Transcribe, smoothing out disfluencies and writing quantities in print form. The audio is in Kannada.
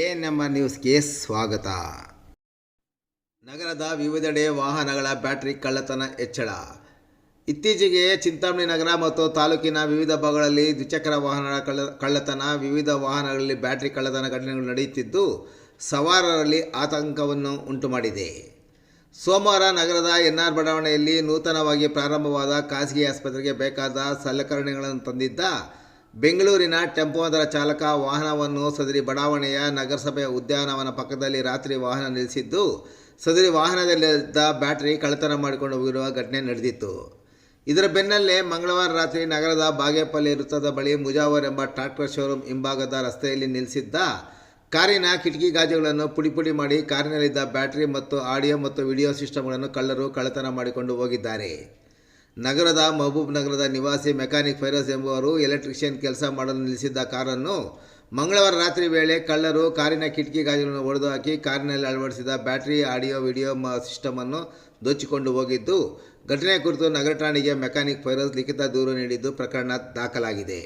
ಎಎನ್ಎಂ ನ್ಯೂಸ್ಗೆ ಸ್ವಾಗತ. ನಗರದ ವಿವಿಧೆಡೆ ವಾಹನಗಳ ಬ್ಯಾಟರಿ ಕಳ್ಳತನ ಹೆಚ್ಚಳ. ಇತ್ತೀಚೆಗೆ ಚಿಂತಾಮಣಿ ನಗರ ಮತ್ತು ತಾಲೂಕಿನ ವಿವಿಧ ಭಾಗಗಳಲ್ಲಿ ದ್ವಿಚಕ್ರ ವಾಹನಗಳ ಕಳ್ಳತನ, ವಿವಿಧ ವಾಹನಗಳಲ್ಲಿ ಬ್ಯಾಟರಿ ಕಳ್ಳತನ ಘಟನೆಗಳು ನಡೆಯುತ್ತಿದ್ದು ಸವಾರರಲ್ಲಿ ಆತಂಕವನ್ನು ಉಂಟುಮಾಡಿದೆ. ಸೋಮವಾರ ನಗರದ ಎನ್ಆರ್ ಬಡಾವಣೆಯಲ್ಲಿ ನೂತನವಾಗಿ ಪ್ರಾರಂಭವಾದ ಖಾಸಗಿ ಆಸ್ಪತ್ರೆಗೆ ಬೇಕಾದ ಸಲಕರಣೆಗಳನ್ನು ತಂದಿದ್ದ ಬೆಂಗಳೂರಿನ ಟೆಂಪೋವೊಂದರ ಚಾಲಕ ವಾಹನವನ್ನು ಸದರಿ ಬಡಾವಣೆಯ ನಗರಸಭೆ ಉದ್ಯಾನವನ ಪಕ್ಕದಲ್ಲಿ ರಾತ್ರಿ ವಾಹನ ನಿಲ್ಲಿಸಿದ್ದು, ಸದರಿ ವಾಹನದಲ್ಲಿದ್ದ ಬ್ಯಾಟರಿ ಕಳ್ಳತನ ಮಾಡಿಕೊಂಡು ಹೋಗಿರುವ ಘಟನೆ ನಡೆದಿತ್ತು. ಇದರ ಬೆನ್ನಲ್ಲೇ ಮಂಗಳವಾರ ರಾತ್ರಿ ನಗರದ ಬಾಗೇಪಲ್ಲಿ ವೃತ್ತದ ಬಳಿ ಮುಜಾವರ್ ಎಂಬ ಟ್ರಾಕ್ಟರ್ ಶೋರೂಮ್ ಹಿಂಭಾಗದ ರಸ್ತೆಯಲ್ಲಿ ನಿಲ್ಲಿಸಿದ್ದ ಕಾರಿನ ಕಿಟಕಿ ಗಾಜುಗಳನ್ನು ಪುಡಿ ಮಾಡಿ ಕಾರಿನಲ್ಲಿದ್ದ ಬ್ಯಾಟರಿ ಮತ್ತು ಆಡಿಯೋ ಮತ್ತು ವಿಡಿಯೋ ಸಿಸ್ಟಮ್ಗಳನ್ನು ಕಳ್ಳರು ಕಳ್ಳತನ ಮಾಡಿಕೊಂಡು ಹೋಗಿದ್ದಾರೆ. ನಗರದ ಮಹಬೂಬ್ ನಗರದ ನಿವಾಸಿ ಮೆಕ್ಯಾನಿಕ್ ಫೈರೋಜ್ ಎಂಬುವರು ಎಲೆಕ್ಟ್ರಿಷಿಯನ್ ಕೆಲಸ ಮಾಡಲು ನಿಲ್ಲಿಸಿದ್ದ ಕಾರನ್ನು ಮಂಗಳವಾರ ರಾತ್ರಿ ವೇಳೆ ಕಳ್ಳರು ಕಾರಿನ ಕಿಟಕಿ ಗಾಜುಗಳನ್ನು ಒಡೆದು ಹಾಕಿ ಕಾರಿನಲ್ಲಿ ಅಳವಡಿಸಿದ ಬ್ಯಾಟರಿ, ಆಡಿಯೋ, ವಿಡಿಯೋ ಸಿಸ್ಟಮನ್ನು ದೋಚಿಕೊಂಡು ಹೋಗಿದ್ದು, ಘಟನೆ ಕುರಿತು ನಗರ ಠಾಣೆಗೆ ಮೆಕ್ಯಾನಿಕ್ ಫೈರೋಜ್ ಲಿಖಿತ ದೂರು ನೀಡಿದ್ದು ಪ್ರಕರಣ ದಾಖಲಾಗಿದೆ.